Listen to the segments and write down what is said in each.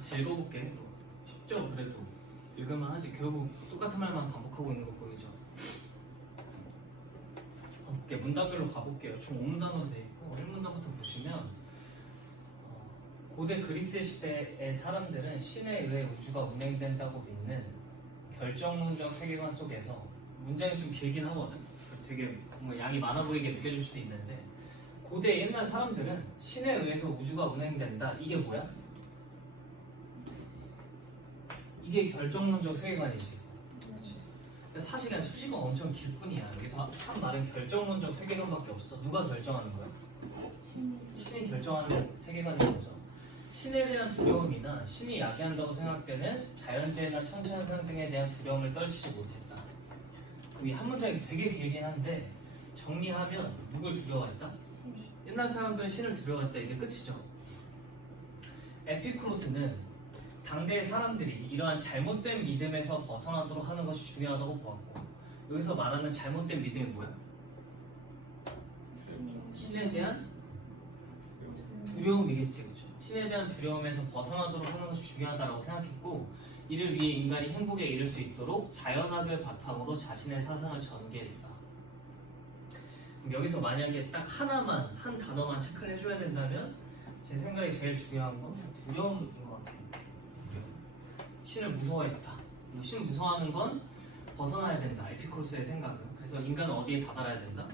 같이 읽어볼게. 쉽죠? 그래도 읽으면 하지. 결국 똑같은 말만 반복하고 있는 거 보이죠? 문단별로 가볼게요. 총 5문단으로 되어 있고 1문단부터 보시면 고대 그리스 시대의 사람들은 신에 의해 우주가 운행된다고 믿는 결정론적 세계관 속에서 문장이 좀 길긴 하거든. 되게 뭐 양이 많아 보이게 느껴질 수도 있는데 고대 옛날 사람들은 신에 의해서 우주가 운행된다. 이게 뭐야? 이게 결정론적 세계관이지. 그렇지? 사실은 수식어가 엄청 길 뿐이야. 여기서 한 말은 결정론적 세계관밖에 없어. 누가 결정하는 거야? 신이 결정하는 세계관인 거죠. 신에 대한 두려움이나 신이 야기한다고 생각되는 자연재해나 천체현상 등에 대한 두려움을 떨치지 못했다. 그럼 이 한 문장이 되게 길긴 한데 정리하면 누굴 두려워했다? 옛날 사람들은 신을 두려워했다. 이게 끝이죠. 에피쿠로스는 당대의 사람들이 이러한 잘못된 믿음에서 벗어나도록 하는 것이 중요하다고 보았고, 여기서 말하는 잘못된 믿음이 뭐야? 신에 대한 두려움이겠지, 그렇죠? 신에 대한 두려움에서 벗어나도록 하는 것이 중요하다고 생각했고, 이를 위해 인간이 행복에 이를 수 있도록 자연학을 바탕으로 자신의 사상을 전개했다. 여기서 만약에 딱 하나만, 한 단어만 체크를 해줘야 된다면 제 생각에 제일 중요한 건 두려움인 것 같아요. 신을 무서워했다. 신을 무서워하는 건 벗어나야 된다. 에피쿠로스의 생각은. 그래서 인간은 어디에 다다라야 된다?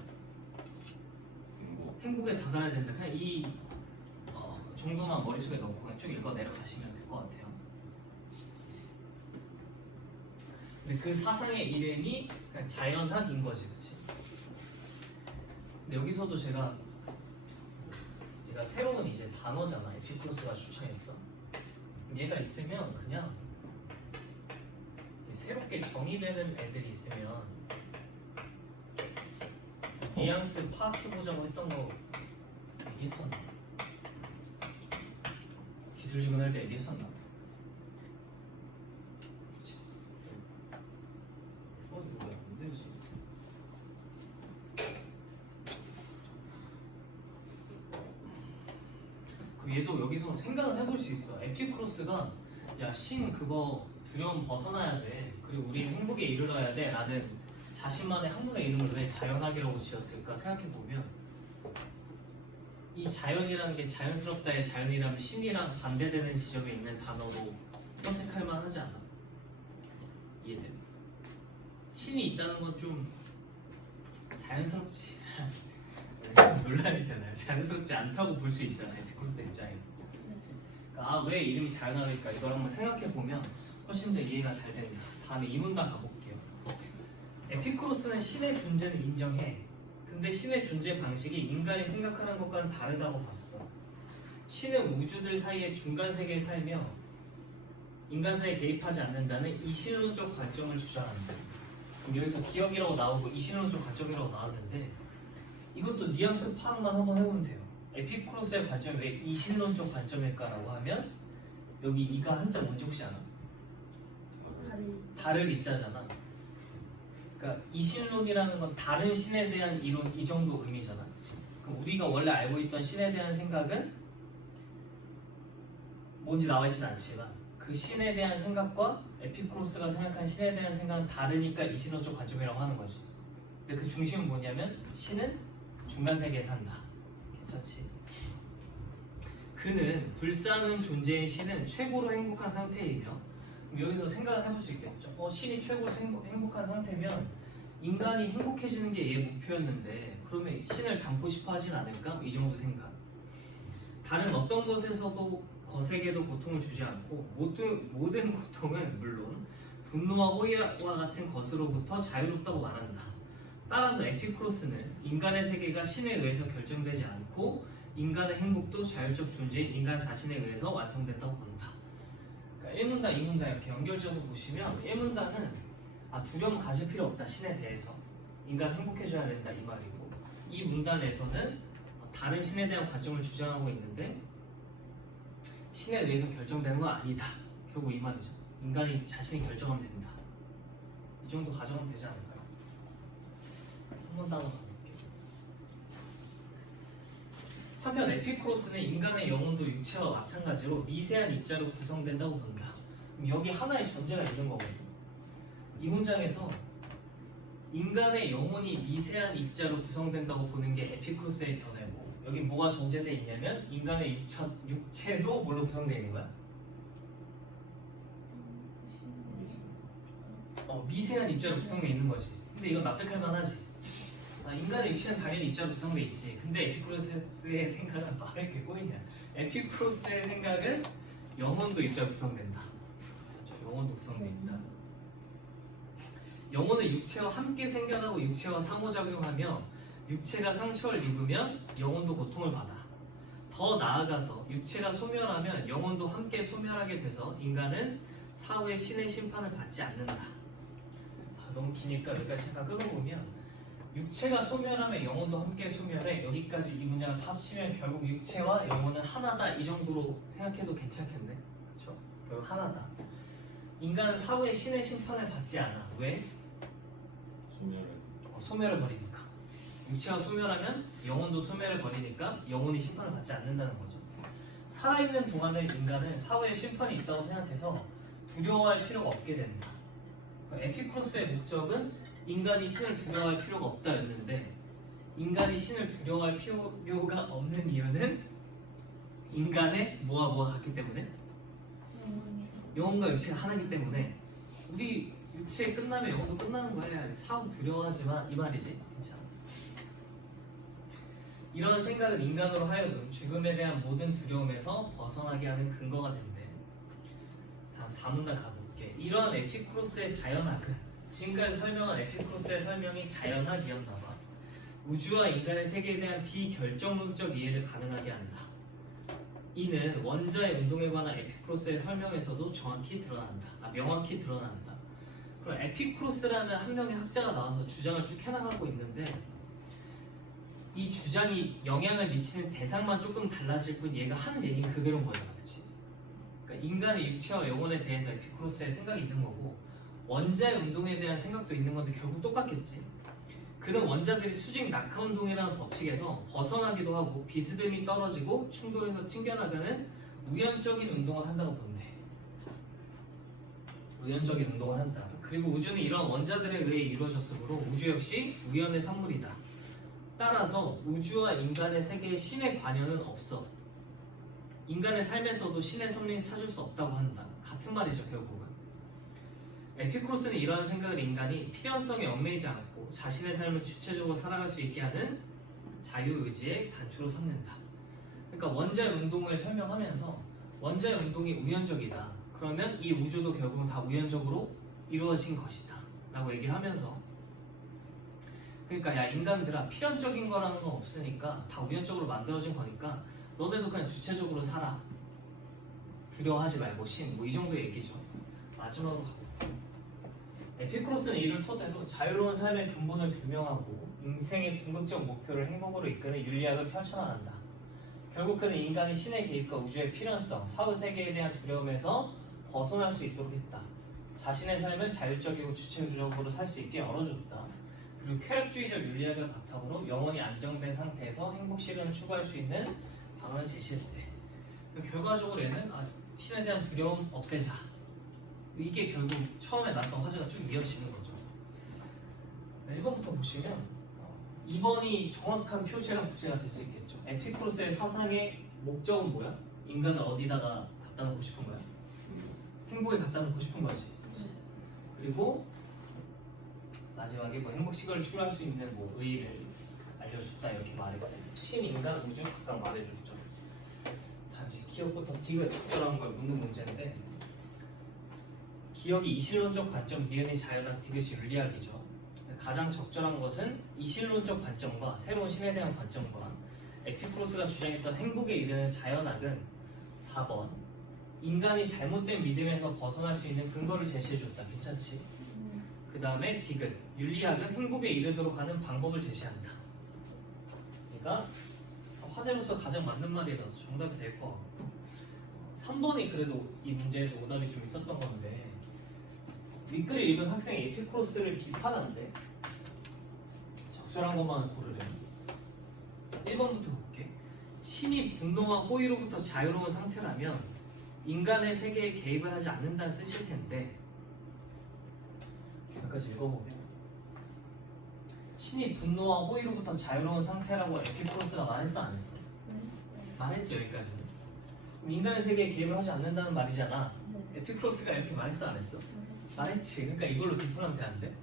행복에 다다라야 된다. 그냥 이 정도만 머릿속에 넣고 그냥 쭉 읽어 내려가시면 될 것 같아요. 근데 그 사상의 이름이 그냥 자연학인 거지, 그치? 근데 여기서도 제가 새로운 이제 단어잖아. 에피쿠로스가 추천했던. 얘가 있으면 그냥 새롭게 정의되는 애들이 있으면 뉘앙스 파악해보자고 했던 거 얘기했었나? 기술 지문할 때 얘기했었나? 이거 왜 안 되지? 그럼 얘도 여기서 생각은 해볼 수 있어. 에피쿠로스가 야, 신 그거 두려움 벗어나야 돼. 그리고 우리는 행복에 이르러야 돼. 라는 자신만의 학문의 이름을 왜 자연학이라고 지었을까 생각해보면 이 자연이라는 게 자연스럽다의 자연이라면 신이랑 반대되는 지점에 있는 단어로 선택할 만하지 않아? 이해돼? 신이 있다는 건 좀 자연스럽지 논란이 되나요? 자연스럽지 않다고 볼 수 있잖아요. 에피쿠로스 입장에서. 아, 왜 이름이 자연학일까? 이걸 한번 생각해보면 훨씬 더 이해가 잘 됩니다. 다음에 이 문단 가볼게요. 에피쿠로스는 신의 존재는 인정해. 근데 신의 존재 방식이 인간이 생각하는 것과는 다르다고 봤어. 신은 우주들 사이의 중간 세계에 살며 인간 사이에 개입하지 않는다는 이신론적 관점을 주장한다. 그럼 여기서 기억이라고 나오고 이신론적 관점이라고 나왔는데 이것도 뉘앙스 파악만 한번 해보면 돼요. 에피쿠로스의 관점이 왜 이신론적 관점일까라고 하면 여기 이가 한자 뭔지 혹시 알아? 다를 이자잖아. 그러니까 이신론이라는 건 다른 신에 대한 이론 이 정도 의미잖아. 그럼 우리가 원래 알고 있던 신에 대한 생각은 뭔지 나와 있진 않지만 그 신에 대한 생각과 에피쿠로스가 생각한 신에 대한 생각은 다르니까 이신론적 관점이라고 하는 거지. 근데 그 중심은 뭐냐면 신은 중간 세계에 산다. 괜찮지? 그는 불쌍한 존재인 신은 최고로 행복한 상태이며 여기서 생각을 해볼 수 있겠죠. 신이 최고로 행복한 상태면 인간이 행복해지는 게 얘의 목표였는데 그러면 신을 닮고 싶어 하진 않을까? 이 정도 생각. 다른 어떤 것에서도 거세게도 고통을 주지 않고 모든 고통은 물론 분노와 호의와 같은 것으로부터 자유롭다고 말한다. 따라서 에피쿠로스는 인간의 세계가 신에 의해서 결정되지 않고 인간의 행복도 자율적 존재인 인간 자신에 의해서 완성된다고 본다. 그러니까 1문단, 2문단 이렇게 연결지어서 보시면 1문단은 두려움 가질 필요 없다. 신에 대해서. 인간 행복해져야 된다. 이 말이고 이 문단에서는 다른 신에 대한 관점을 주장하고 있는데 신에 의해서 결정되는 건 아니다. 결국 이 말이죠. 인간이 자신이 결정하면 된다. 이 정도 가정은 되지 않을까요? 한 번 단어 가볼게요. 한편 에피쿠로스는 인간의 영혼도 육체와 마찬가지로 미세한 입자로 구성된다고 본다. 그럼 여기 하나의 전제가 있는 거거든요. 이 문장에서 인간의 영혼이 미세한 입자로 구성된다고 보는 게 에피쿠로스의 견해고, 여기 뭐가 전제되어 있냐면 인간의 육체도 뭘로 구성되어 있는 거야? 미세한 입자로 구성되어 있는 거지. 근데 이건 납득할 만하지. 인간의 육체는 당연히 입자로 구성되어 있지. 근데 에피쿠로스의 생각은 말을 이렇게 꼬이냐. 에피쿠로스의 생각은 영혼도 입자로 구성된다. 그렇죠? 영혼도 구성됩니다. 영혼은 육체와 함께 생겨나고 육체와 상호작용하며 육체가 상처를 입으면 영혼도 고통을 받아. 더 나아가서 육체가 소멸하면 영혼도 함께 소멸하게 돼서 인간은 사후에 신의 심판을 받지 않는다. 너무 기니까 여기까지 잠깐 끊어보면, 육체가 소멸하면 영혼도 함께 소멸해. 여기까지 이 문장을 다 합치면 결국 육체와 영혼은 하나다, 이 정도로 생각해도 괜찮겠네. 그렇죠? 결국 하나다. 인간은 사후에 신의 심판을 받지 않아. 왜? 소멸을 버리니까. 육체가 소멸하면 영혼도 소멸을 버리니까 영혼이 심판을 받지 않는다는 거죠. 살아있는 동안의 인간은 사후에 심판이 있다고 생각해서 두려워할 필요가 없게 된다. 에피쿠로스의 목적은 인간이 신을 두려워할 필요가 없다였는데, 인간이 신을 두려워할 필요가 없는 이유는 인간의 뭐와 같기 때문에, 영혼과 육체가 하나이기 때문에, 우리 육체 끝나면 영혼도 끝나는 거야. 사후 두려워하지만 이 말이지. 괜찮아. 이런 생각은 인간으로 하여금 죽음에 대한 모든 두려움에서 벗어나게 하는 근거가 된대. 다음 4문단 가볼게. 이러한 에피쿠로스의 자연학은, 지금까지 설명한 에피쿠로스의 설명이 자연학이었나봐. 우주와 인간의 세계에 대한 비결정론적 이해를 가능하게 한다. 이는 원자의 운동에 관한 에피쿠로스의 설명에서도 명확히 드러난다. 그럼 에피쿠로스라는 한 명의 학자가 나와서 주장을 쭉 해나가고 있는데, 이 주장이 영향을 미치는 대상만 조금 달라질 뿐 얘가 하는 얘기는 그대로인 거야. 그치? 그러니까 인간의 육체와 영혼에 대해서 에피쿠로스의 생각이 있는 거고, 원자의 운동에 대한 생각도 있는 건데 결국 똑같겠지. 그는 원자들이 수직 낙하 운동이라는 법칙에서 벗어나기도 하고 비스듬히 떨어지고 충돌해서 튕겨나가는 우연적인 운동을 한다고 본대. 우연적인 운동을 한다. 그리고 우주는 이런 원자들에 의해 이루어졌으므로 우주 역시 우연의 산물이다. 따라서 우주와 인간의 세계에 신의 관여는 없어. 인간의 삶에서도 신의 섭리는 찾을 수 없다고 한다. 같은 말이죠, 결국은. 에피쿠로스는 이러한 생각을 인간이 필연성에 얽매이지 않고 자신의 삶을 주체적으로 살아갈 수 있게 하는 자유의지의 단초로 삼는다. 그러니까 원자의 운동을 설명하면서 원자의 운동이 우연적이다. 그러면 이 우주도 결국은 다 우연적으로 이루어진 것이다 라고 얘기를 하면서, 그러니까 야 인간들아, 필연적인 거라는 건 없으니까 다 우연적으로 만들어진 거니까 너네도 그냥 주체적으로 살아. 두려워하지 말고 뭐 이 정도 얘기죠. 마지막으로 가볼게요. 에피쿠로스는 이를 토대로 자유로운 삶의 근본을 규명하고 인생의 궁극적 목표를 행복으로 이끄는 윤리학을 펼쳐나간다. 결국 그는 인간이 신의 개입과 우주의 필연성, 사후 세계에 대한 두려움에서 벗어날 수 있도록 했다. 자신의 삶을 자율적이고 주체적으로 살 수 있게 열어줬다. 그리고 쾌락주의적 윤리학을 바탕으로 영혼이 안정된 상태에서 행복 실현을 추구할 수 있는 방안을 제시했대. 결과적으로 얘는 신에 대한 두려움 없애자. 이게 결국 처음에 났던 화제가 쭉 이어지는 거죠. 1번부터 보시면 2번이 정확한 표제랑 부제가 될 수 있겠죠. 에피쿠로스의 사상의 목적은 뭐야? 인간을 어디다가 갖다 놓고 싶은 거야? 행복에 갖다 놓고 싶은 거지. 그리고 마지막에 행복식을 추구할 수 있는 의의를 알려줬다 이렇게 말했거든요. 신, 인간, 우주 각각 말해줬죠. 다시 기억부터 디귿 적절한 걸 묻는 문제인데, 기억이 이실론적 관점, 니은이 자연학, 디귿이 윤리학이죠. 가장 적절한 것은 이실론적 관점과 새로운 신에 대한 관점과 에피쿠로스가 주장했던 행복에 이르는 자연학은 4번 인간이 잘못된 믿음에서 벗어날 수 있는 근거를 제시해줬다. 괜찮지? 그 다음에 디귿, 윤리학은 행복에 이르도록 하는 방법을 제시한다. 그러니까 화제로서 가장 맞는 말이라서 정답이 될 것 같고, 3번이 그래도 이 문제에서 오답이 좀 있었던 건데, 윗글을 읽은 학생이 에피쿠로스를 비판한대. 적절한 것만 고르래. 1번부터 볼게. 신이 분노와 호의로부터 자유로운 상태라면 인간의 세계에 개입을 하지 않는다는 뜻일 텐데, 여기까지 읽어보면 신이 분노와 호의로부터 자유로운 상태라고 에피쿠로스가 말했어 안 했어? 말했죠. 여기까지는. 그럼 인간의 세계에 개입을 하지 않는다는 말이잖아. 에피쿠로스가 이렇게 말했어 안 했어? 말했지. 그러니까 이걸로 비판하면 돼 안 돼?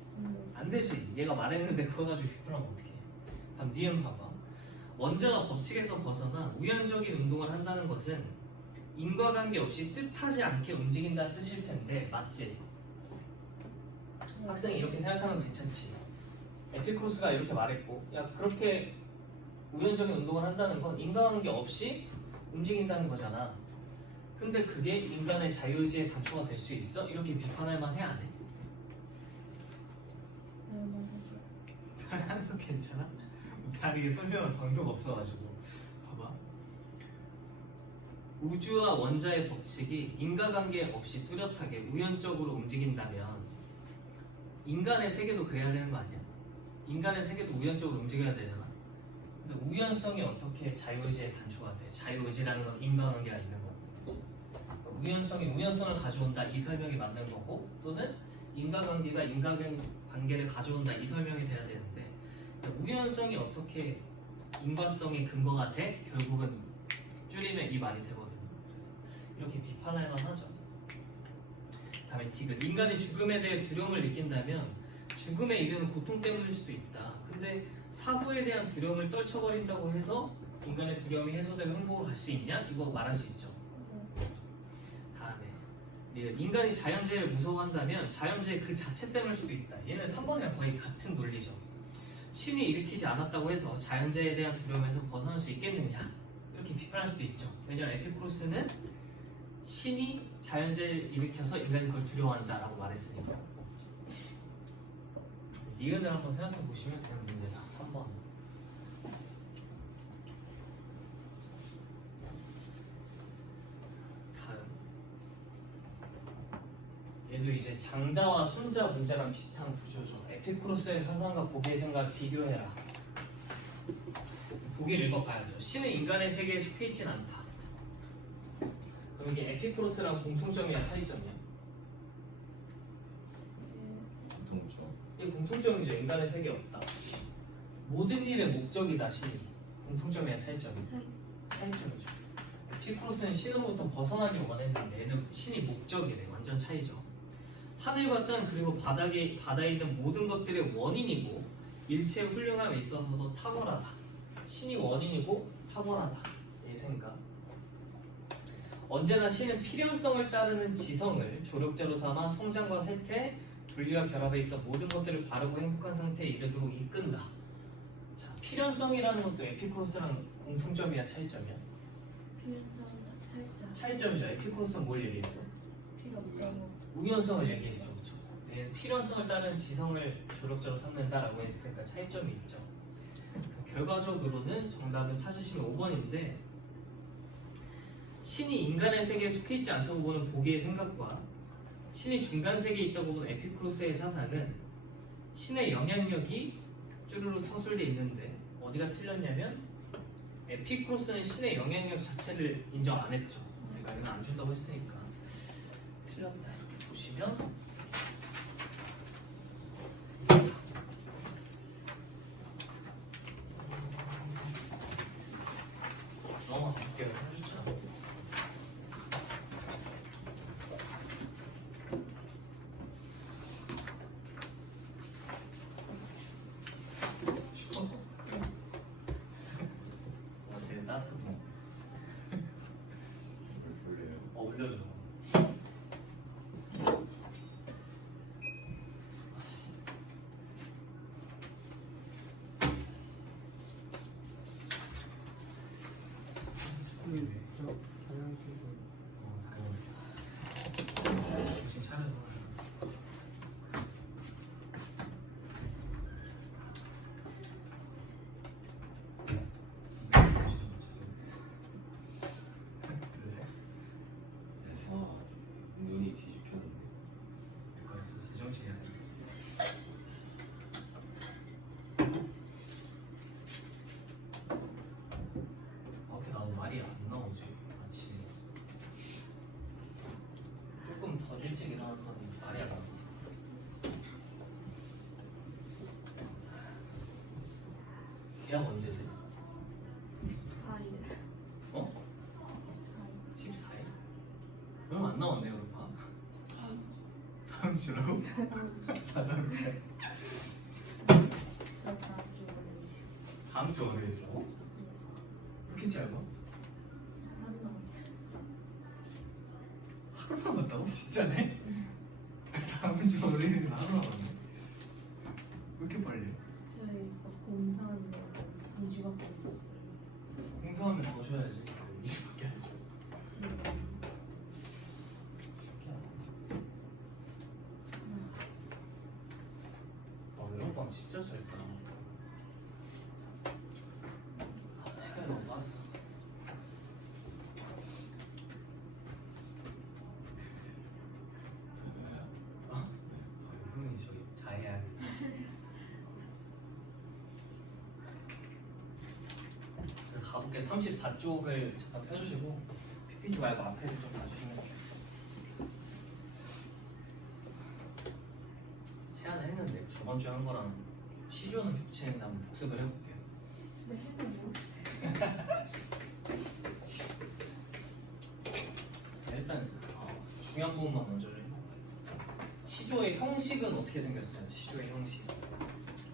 안 되지. 얘가 말했는데 그거 가지고 비판하면 어떡해. 다음 니은 봐봐. 원자가 법칙에서 벗어나 우연적인 운동을 한다는 것은 인과관계 없이 뜻하지 않게 움직인다는 뜻일 텐데 맞지? 학생이 이렇게 생각하는 거 괜찮지? 에피쿠로스가 이렇게 말했고, 야 그렇게 우연적인 운동을 한다는 건 인과관계 없이 움직인다는 거잖아. 근데 그게 인간의 자유의지의 단초가 될 수 있어? 이렇게 비판할 만해 안 해? 하는 거 괜찮아? 다르게 설명할 방도가 없어가지고 봐봐. 우주와 원자의 법칙이 인과관계 없이 뚜렷하게 우연적으로 움직인다면 인간의 세계도 그래야 되는 거 아니야? 인간의 세계도 우연적으로 움직여야 되잖아. 근데 우연성이 어떻게 자유의지의 단초가 돼? 자유의지라는 건 인과관계가 있는 거고, 그치? 우연성이 우연성을 가져온다 이 설명이 맞는 거고, 또는 인과관계가 인과관계를 가져온다 이 설명이 돼야 되는데, 우연성이 어떻게 인과성의 근거가 돼? 결국은 줄이면 이 말이 되거든요. 그래서 이렇게 비판할 만하죠. 다음에 디귿. 인간이 죽음에 대해 두려움을 느낀다면 죽음에 이르는 고통 때문일 수도 있다. 근데 사후에 대한 두려움을 떨쳐버린다고 해서 인간의 두려움이 해소되고 행복으로 갈 수 있냐? 이거 말할 수 있죠. 다음에 리을. 인간이 자연재해를 무서워한다면 자연재해 그 자체 때문일 수도 있다. 얘는 3번이랑 거의 같은 논리죠. 신이 일으키지 않았다고 해서 자연재해에 대한 두려움에서 벗어날 수 있겠느냐? 이렇게 비판할 수도 있죠. 왜냐하면 에피쿠로스는 신이 자연재해를 일으켜서 인간이 그걸 두려워한다라고 말했으니까. 니은을 한번 생각해 보시면 되는 문제다. 3번. 다음. 얘도 이제 장자와 순자 문제랑 비슷한 구조죠. 에피쿠로스의 사상과 보기의 생각을 비교해라. 보기를 읽어봐야죠. 신은 인간의 세계에 속해 있진 않다. 그럼 이게 에피쿠로스랑 공통점이야, 차이점이야? 공통점. 이게 공통점이죠. 인간의 세계에 없다. 모든 일의 목적이다, 신이. 공통점이야, 차이점이야? 차이점이죠. 에피쿠로스는 신으로부터 벗어나기를 원했는데 얘는 신이 목적이래. 완전 차이죠. 하늘과 땅 그리고 바다에 있는 모든 것들의 원인이고 일체의 훌륭함에 있어서도 탁월하다. 신이 원인이고 탁월하다. 이 생각. 언제나 신은 필연성을 따르는 지성을 조력자로 삼아 성장과 쇠퇴, 분리와 결합에 있어 모든 것들을 바르고 행복한 상태에 이르도록 이끈다. 자, 필연성이라는 것도 에피쿠로스랑 공통점이야, 차이점이야? 필연성 차이점. 차이점이죠. 에피쿠로스는 뭘 얘기했어? 필요 없다고. 우연성을 얘기했죠. 그렇죠? 네, 필연성을 따른 지성을 조력자로 삼는다라고 했으니까 차이점이 있죠. 결과적으로는 정답은 찾으시면 5번인데, 신이 인간의 세계에 속해 있지 않다고 보는 보기의 생각과 신이 중간 세계에 있다고 보는 에피쿠로스의 사상은 신의 영향력이 쭈루룩 서술되어 있는데 어디가 틀렸냐면 에피쿠로스는 신의 영향력 자체를 인정 안 했죠. 내가 이건 안 준다고 했으니까 틀렸다. 이렇게 보시면 넘어갈게요. 해주죠. 추워. 되게 따뜻해. 뭘 볼래요? 올려줘. 일찍 일어났더니 말이 안 나와. 계약 언제지? 4일. 어? 14일. 14일? 얼마 안 남았네 그럼. 다음 주라고? 다음 주. 저 다음 주 월요일. 다음 주 월요일이라고? 그렇게 짧아? 하루 남았어. 하루 남았다고? 진짜네? 다음 주 월요일이면 하루 남았네. 왜 이렇게 빨리? 저희 공사하는 거 2주밖에 없어요. 공사하면 더 쉬어야지. 2주밖에 안 쉬어. 메론빵 진짜 짧다. 시간이 너무 빠르다. 형이 저기 자해야. 가볍게 34쪽을 잠깐 펴주시고 PPT 말고 앞에를 좀 봐주시면 돼요. 제안을 했는데 저번 주에 한 거랑 시조는 겹치는데 한번 복습을 해볼게요. 근데 해도 뭐? 일단 중요한 부분만 먼저 해볼게요. 시조의 형식은 어떻게 생겼어요? 시조의 형식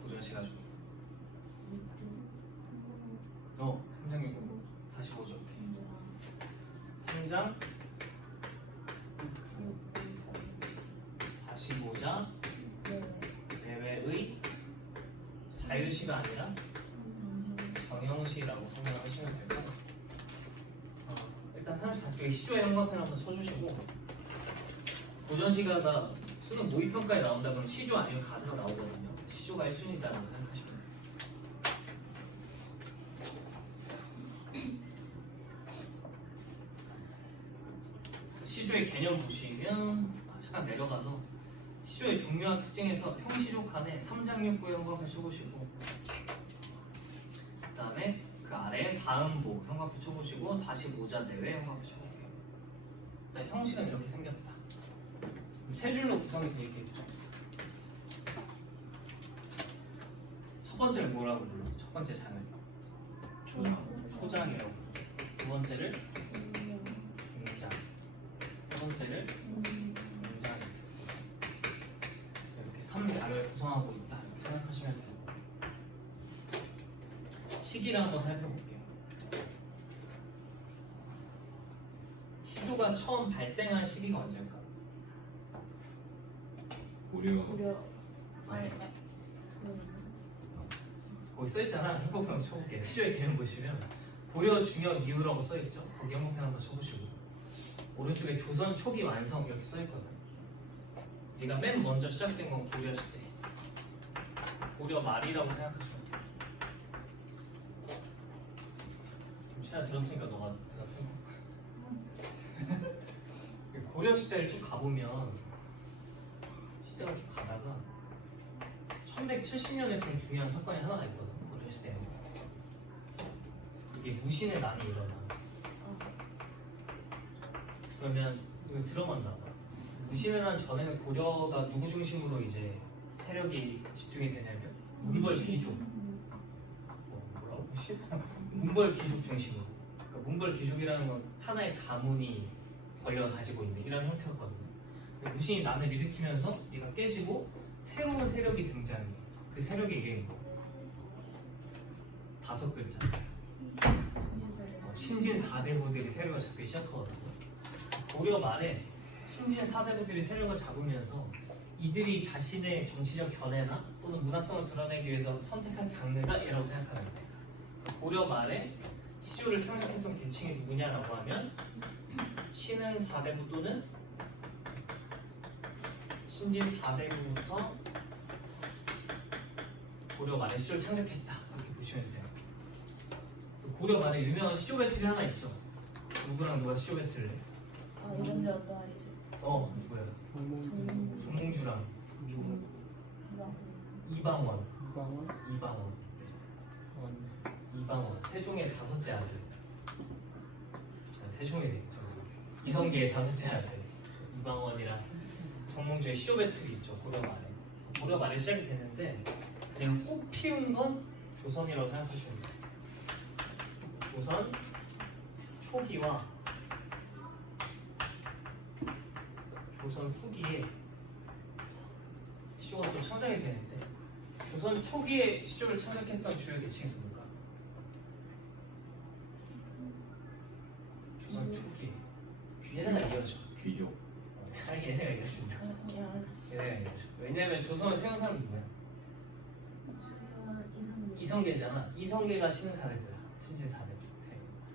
고정시 가지고 3장 45죠. 오케이. 3장 45자 내외의 자유시가 아니라 정형시라고 생각하시면 되고 일단 34쪽에 시조의 형광펜 한번 쳐주시고 고전시가가 수능 모의평가에 나온다 그러면 시조 아니면 가사가 나오거든요. 시조가 1순위다라고 생각하시면 돼요. 시조의 개념 보시면 잠깐 내려가서 시조의 종류와 특징에서 형시조 칸에 3장육부 형광펜 쳐보시고 그 다음에 그 아래에 4음보 형광펜 쳐보시고 45자 내외 형광펜 쳐볼게요. 일단 형식은 이렇게 생겼다. 세 줄로 구성이 되어 있겠죠. 첫 번째를 뭐라고 불러? 첫 번째 장을 초장이라고 부르죠. 두 번째를 중장, 세 번째를 중장 이렇게 3장을 구성하고 있다 이렇게 생각하시면 돼요. 시기를 한번 살펴볼게요. 시조가 처음 발생한 시기가 언제일까? 고려 고려. 거기 써있잖아. 행복편 한번 쳐볼게요. 시조의 개념 보시면 고려 중엽 이후라고 써있죠. 거기 행복편 한번 쳐보시고 오른쪽에 조선 초기 완성 이렇게 써있거든. 얘가 맨 먼저 시작된 건 고려 시대. 고려 말이라고 생각하시면 돼요. 좀 시간 들었으니까 너가 대답해. 고려 시대를 쭉 가보면 시대가 쭉 가다가 1170년에 좀 중요한 사건이 하나가 있거든. 고려 시대에 이게 무신의 난이 일어나. 그러면 이거 들어봤나 봐. 무신의 난 전에는 고려가 누구 중심으로 이제 세력이 집중이 되냐면 문벌 귀족. 뭐라고? 무신? 문벌 귀족 중심으로. 그러니까 문벌 귀족이라는 건 하나의 가문이 권력을 가지고 있는 이런 형태였거든요. 무신이 난을 일으키면서 얘가 깨지고 새로운 세력이 등장해. 그 세력의 이름이 뭐? 5글자. 신진 4대부들이 세력을 잡기 시작하거든요. 고려 말에 신진 4대부들이 세력을 잡으면서 이들이 자신의 정치적 견해나 또는 문학성을 드러내기 위해서 선택한 장르가 얘라고 생각하면 돼요. 고려 말에 시조를 창작했던 계층이 누구냐라고 하면 신흥 4대부 또는 신진 4대부부터 고려 말에 시조를 창작했다 이렇게 보시면 돼요. 고려 말에 유명한 시조 배틀이 하나 있죠. 누구랑 누가 시조 배틀을 해? 이런 데 어떤 아이죠? 누구야? 정몽주랑 이방원. 이방원. 세종의 5째 아들. 세종의 이성계의 5째 아들. 이방원이랑 정몽주의 시조 배틀이 있죠. 고려 말에. 그래서 고려 말에 시작이 됐는데 내가 꽃 피운 건 조선이라고 생각하시면 돼요. 조선 초기와 조선 후기에 시조가 또 창작이 되는데 조선 초기에 시조를 창작했던 주요 계층이 누굴까? 조선 초기에 얘네가 이어져. 귀족. 아니 얘네가 이어진다. 그냥 얘네가 이어져. 왜냐면 조선을 세운 사람이 누구야? 이상 이성계잖아. 이성계가 신은 사대부야. 신진 사대부.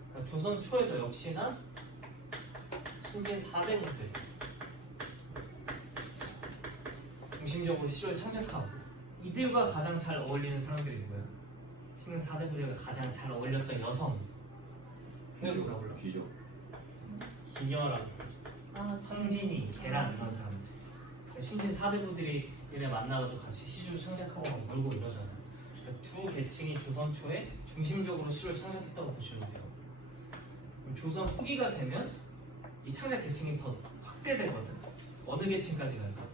그러니까 조선 초에도 역시나 신진 사대부들 중심적으로 시조를 창작하고 이들과 가장 잘 어울리는 사람들이 누구야? 신흥 사대부들과 가장 잘 어울렸던 여성. 그게 뭐라 불러? 귀족. 기녀랑 아 황진이, 계란 이런 사람들. 그러니까 신진 사대부들이 얘네 만나가지고 같이 시조를 창작하고 막 놀고 이러잖아. 그러니까 두 계층이 조선 초에 중심적으로 시조를 창작했다고 보시면 돼요. 그럼 조선 후기가 되면 이 창작 계층이 더 확대되거든. 어느 계층까지 갈까?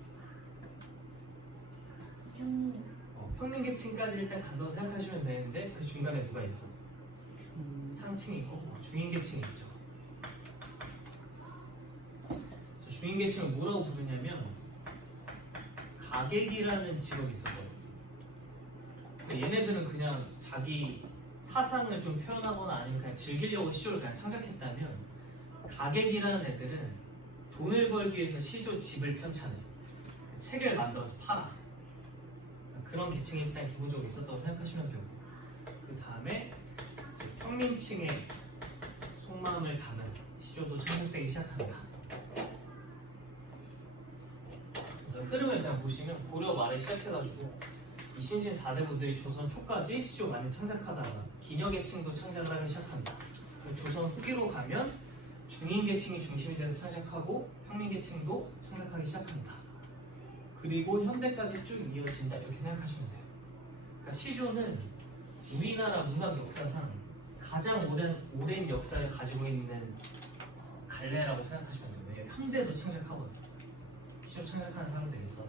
형 평민 계층까지 일단 간다고 생각하시면 되는데 그 중간에 누가 있어? 상층이 있고 중인 계층이 있죠. 그래서 중인 계층을 뭐라고 부르냐면 가객이라는 직업이 있었거든. 근데 얘네들은 그냥 자기 사상을 좀 표현하거나 아니면 그냥 즐기려고 시조를 그냥 창작했다면 가객이라는 애들은 돈을 벌기 위해서 시조 집을 편찬해. 책을 만들어서 팔아. 그런 계층이 일단 기본적으로 있었다고 생각하시면 되고 그 다음에 평민층의 속마음을 담은 시조도 창작되기 시작한다. 그래서 흐름을 그냥 보시면 고려 말에 시작해가지고 이 신진 4대부들이 조선 초까지 시조 많이 창작하다가 기녀계층도 창작을 하기 시작한다. 그리고 조선 후기로 가면 중인계층이 중심이 돼서 창작하고 평민계층도 창작하기 시작한다. 그리고 현대까지 쭉 이어진다 이렇게 생각하시면 돼요. 그러니까 시조는 우리나라 문학 역사상 가장 오랜 역사를 가지고 있는 갈래라고 생각하시면 돼요. 왜냐면 현대도 창작하거든요. 시조 창작하는 사람들이 있어. 자,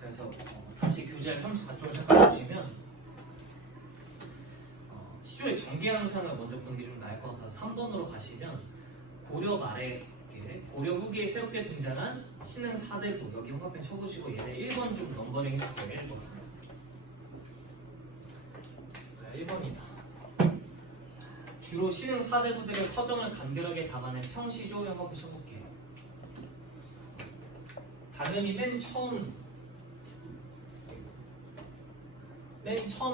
그래서 다시 교재 34쪽을 잠깐 보시면 시조의 전개 양상을 먼저 보는 게 좀 나을 것 같아서 3번으로 가시면 고려 말에 고려 후기에 새롭게 등장한 신흥 4대부 여기 홍합펜 쳐보시고 얘네 1번 좀 넘버링 해줄게요. 1번. 1번이다. 주로 신흥 4대부들의 서정을 간결하게 담아낸 평시조 홍합펜 쳐볼게요. 당연히 맨 처음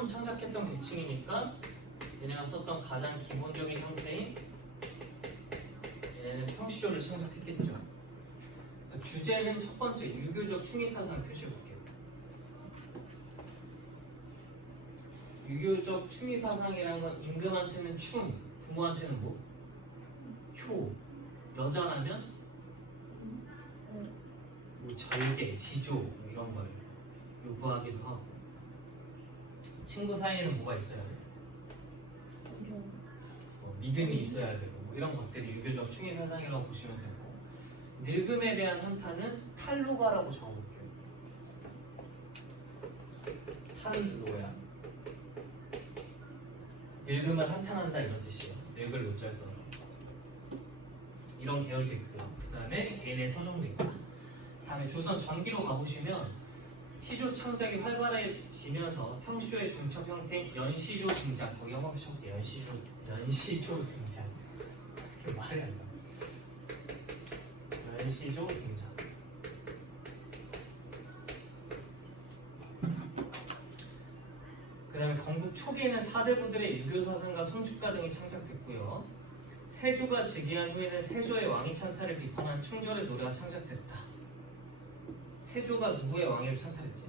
창작했던 계층이니까 얘네가 썼던 가장 기본적인 형태인 얘네는 평시조를 창작했겠죠. 그래서 주제는 첫 번째 유교적 충의사상 표시해볼게요. 유교적 충의사상이라는 건 임금한테는 충, 부모한테는 뭐? 효, 여자라면 뭐 절개, 지조 뭐 이런 걸 요구하기도 하고 친구 사이에는 뭐가 있어야 돼? 믿음이 있어야 되고 뭐 이런 것들이 유교적 충의사상이라고 보시면 되고 늙음에 대한 한탄은 탈로가라고 적어볼게요. 탈로야 늙음을 한탄한다 이런 뜻이에요. 늙을 요자를 써서 이런 계열도 있고요. 그 다음에 개인의 서정도 있고 다음에 조선 전기로 가보시면 시조 창작이 활발해지면서 평시조의 중첩 형태인 연시조 등장 거기 한번 보셔볼게요. 연시조 등장 이렇게 말이 안 나와. 연시조 등장 그 다음에 건국 초기에는 사대부들의 유교사상과 성축가 등이 창작됐고요. 세조가 즉위한 후에는 세조의 왕위 찬탈을 비판한 충절의 노래가 창작됐다. 세조가 누구의 왕위를 찬탈했지?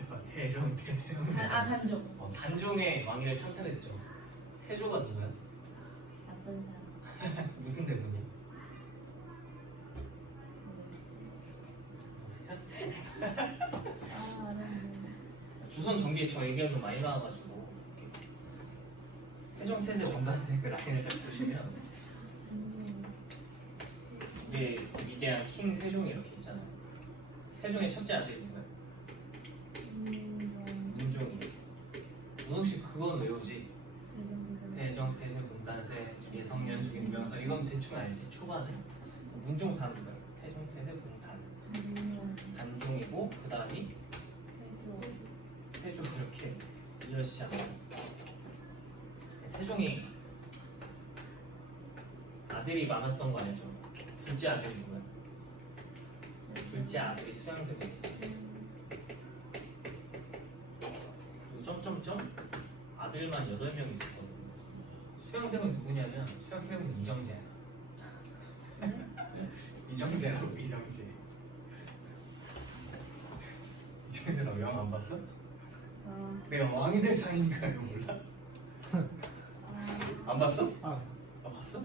해봐. 대종 대령. 단종. 단종의 왕위를 찬탈했죠. 세조가 누구야? 나쁜 사람. 무슨 대군이야? 알았네. 조선 전기에 저 얘기가 좀 많이 나와가지고 세종태세 원반세 그 라인을 딱 보시면 이게 위대한 킹 세종이 이렇게 있잖아요. 세종의 첫째 아들이 누구야? 문종이. 너 혹시 그건 외우지? 대정, 태세, 문단세, 예성년, 중임, 명성 이건 대충 알지? 초반에 문종 다는 거야. 태종, 태세, 문단 단종이고 그 다음이 세종 이렇게 이어지잖아요. 세종이 아들이 많았던 거 알죠? 둘째 아들이 누구야? 둘째 아들이 수양대군. 그리고 점점점 아들만 8명 있었거든. 수양대군 누구냐면 수양대군 이정재야. 이정재라고 이정재. 이정재라고 영화 안 봤어? 내가 왕이 될 상인가 이거 몰라? 안 봤어? 아 봤어?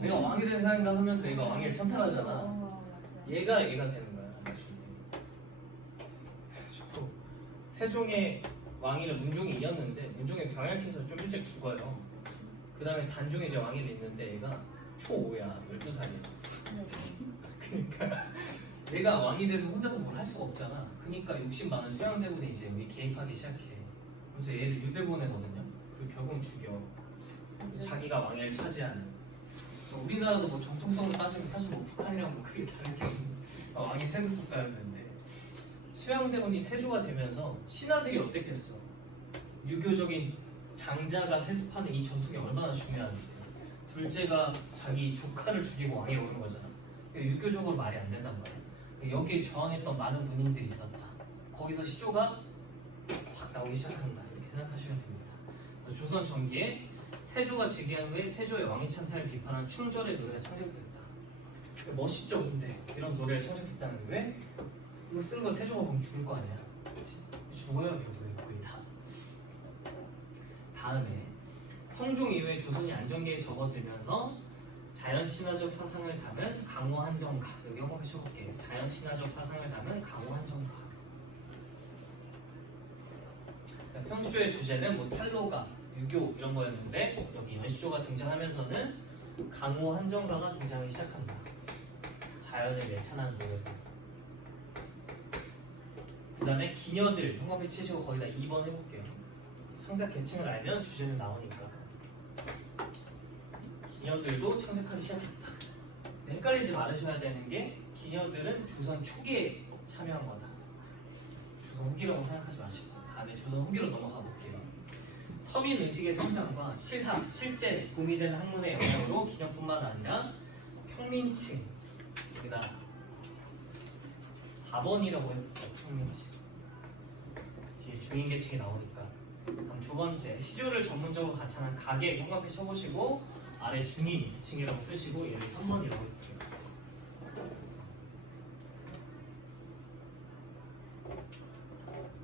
내가 왕이 될 상인가 하면서 얘가 왕위를 찬탈하잖아. 얘가 되는 거야 나중에. 그래가지고 세종의 왕위를 문종이 이었는데 문종이 병약해서 좀 일찍 죽어요. 그 다음에 단종이 이제 왕위를 잇는데 얘가 초5야 12살이야. 그러니까 얘가 왕이 돼서 혼자서 뭘 할 수가 없잖아. 그러니까 욕심 많은 수양대군이 이제 여기 개입하기 시작해. 그래서 얘를 유배 보내거든요. 그 결국은 죽여. 자기가 왕위를 차지하는. 우리나라도 뭐 정통성으로 따지면 사실 뭐 북한이랑 뭐 크게 다른 게 없는 왕이 세습 국가였는데 수양대군이 세조가 되면서 신하들이 어땠겠어? 유교적인 장자가 세습하는 이 전통이 얼마나 중요한지. 둘째가 자기 조카를 죽이고 왕에 오른 거잖아. 유교적으로 말이 안 된단 말이야. 여기에 저항했던 많은 군인들이 있었다. 거기서 시조가 확 나오기 시작한다. 이렇게 생각하시면 됩니다. 조선 전기에 세조가 즉위한 후에 세조의 왕위 찬탈을 비판한 충절의 노래가 창작됐다. 멋있죠, 근데 이런 노래를 창작했다는 게 왜? 이거 쓴 거 세조가 보면 죽을 거 아니야. 죽어요, 결국에 거의 다. 다음에 성종 이후에 조선이 안정기에 접어들면서 자연친화적 사상을 담은 강호 한정가. 여기 한번 해줘볼게요. 자연친화적 사상을 담은 강호 한정가. 평소의 주제는 뭐 탈로가, 유교 이런 거였는데 여기 연시조가 등장하면서는 강호 한정가가 등장하기 시작한다. 자연을 예찬하는 노래들. 그 다음에 기녀들 형광펜 치시고 거의 다 2번 해볼게요. 창작 계층을 알면 주제는 나오니까. 기녀들도 창작하기 시작했다. 헷갈리지 말으셔야 되는 게 기녀들은 조선 초기에 참여한 거다. 조선 후기라고 생각하지 마시고 다음에 조선 후기로 넘어가 볼게요. 서민 의식의 성장과 실학, 실제 도움이 되는 학문의 영향으로 기녀뿐만 아니라 평민층, 여기다 4번이라고 해볼게요. 평민층. 뒤에 중인계층이 나오니까. 다음 두 번째, 시조를 전문적으로 가찬한 가계 형광펜 쳐보시고 아래 중인 계층이라고 쓰시고 얘를 3번이라고 해볼게요.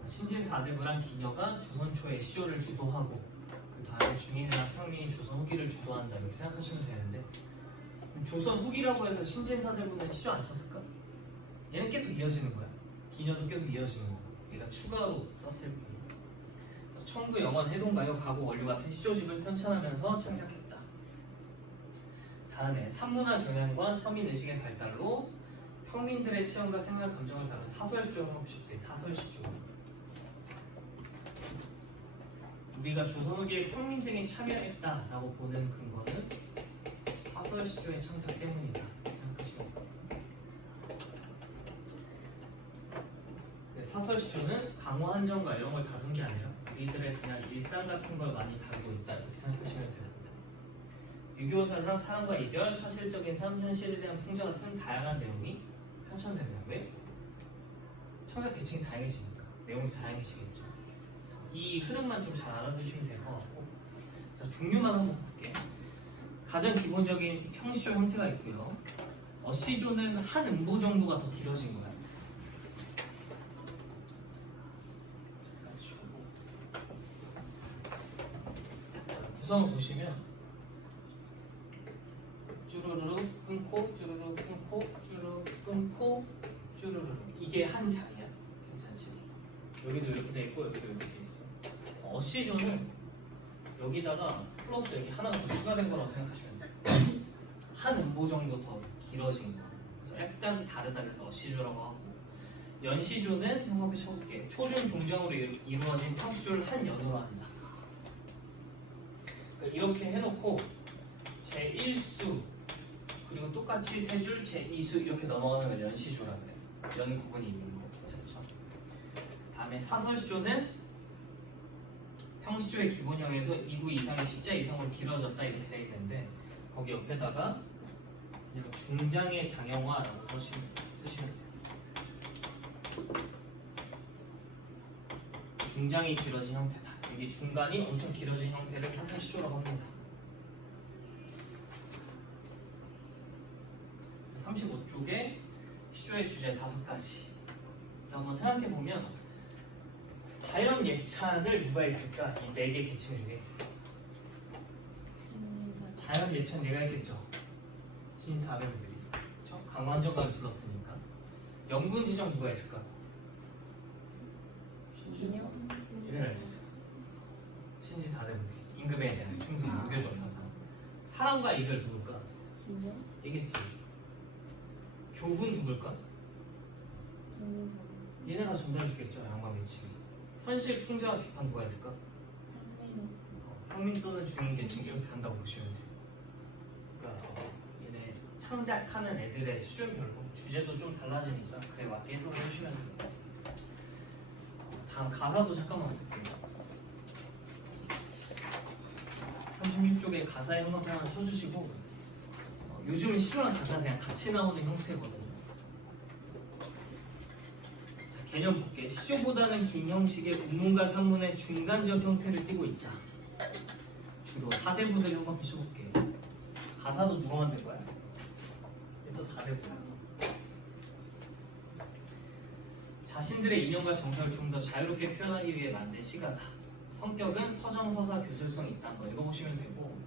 신진사대부란 기녀가 조선 초에 시조를 주도하고 그 다음에 중인이나 평민이 조선 후기를 주도한다 이렇게 생각하시면 되는데 조선 후기라고 해서 신진사대부는 시조 안 썼을까? 얘는 계속 이어지는 거야. 기녀도 계속 이어지는 거야. 얘가 추가로 썼을 뿐. 청구, 영원, 해동가요, 가구, 원류 같은 시조집을 편찬하면서 창작했다. 다음에 산문화 경향과 서민의식의 발달로 평민들의 체험과 생활, 감정을 다룬 사설시조를 한번 보실게요. 사설시조. 우리가 조선 후기에 평민 등이 참여했다라고 보는 근거는 사설시조의 창작 때문이다 생각하시면 됩니다. 사설시조는 강호 한정가 이런 걸 다룬 게 아니라 우리들의 그냥 일상 같은 걸 많이 다루고 있다 이렇게 생각하시면 됩니다. 유교사상, 사랑과 이별, 사실적인 삶, 현실에 대한 풍자 같은 다양한 내용이 편찬됩니다. 왜? 창작 계층이 다양해지니까 내용이 다양해지겠죠. 이 흐름만 좀 잘 알아두시면 될 것 같고, 자, 종류만 한번 볼게요. 가장 기본적인 평시조 형태가 있고요. 어시조는 한 음보 정도가 더 길어진 거예요. 구성을 보시면 쭈루루루 끊고 쭈루루 끊고 쭈루루 끊고 쭈루루 이게 한 장이야. 괜찮지? 여기도 이렇게 돼 있고 여기도 이렇게 돼 있어. 어시조는 여기다가 플러스 여기 하나가 더 추가된 거라고 생각하시면 돼요. 한 음보 정도 더 길어진 거. 그래서 약간 다르다 그래서 어시조라고 하고, 연시조는 한번 쳐볼게요. 초중 종장으로 이루어진 평시조를 한 연으로 한다. 그러니까 이렇게 해놓고 제1수 그리고 똑같이 세 줄 제2수 이렇게 넘어가는 걸 연시조라고 해요. 연 구분이 있는 거. 괜찮죠? 다음에 사설시조는 평시조의 기본형에서 2구 이상의 십자 이상으로 길어졌다 이렇게 되어 있는데, 거기 옆에다가 그냥 중장의 장형화라고 쓰시면 돼요. 중장이 길어진 형태다. 여기 중간이 엄청 길어진 형태를 사설시조라고 합니다. 35쪽에 시조의 주제 5가지. 한번 생각해 보면 자연 예찬을 누가 했을까? 이 4개 계층 중에 자연 예찬 내가 했겠죠. 신사배들이 그렇죠? 강완전감을 불렀으니까. 영군 지정 누가 했을까? 기념 얘네가 했어. 신지사대부들이 임금에 대한 충성, 무교적 사상. 사랑과 이별 누굴까? 기념 얘겠지. 교훈 누굴까? 중진선 얘네가 전달해주겠죠. 양반 계층. 현실 풍자와 비판 누가 했을까? 한민 평민 또는 중인 계층 이렇게 간다고 보시면 돼요. 그러니까 얘네 창작하는 애들의 수준별로 주제도 좀 달라지니까 그에 맞게 해석을 해주시면 됩니다. 다음 가사도 잠깐만 볼게요. 36쪽에 가사의 형태 하나 쳐주시고, 요즘은 시조랑 가사 그냥 같이 나오는 형태거든요. 자, 개념 볼게. 시조보다는 긴 형식의 운문과 산문의 중간적 형태를 띠고 있다. 주로 4대부들 한번 펼쳐볼게요. 가사도 누가 만든 거야? 얘도 4대부야. 자신들의 인연과 정서를 좀 더 자유롭게 표현하기 위해 만든 시가다. 성격은 서정서사 교술성이 있다. 한번 읽어보시면 되고,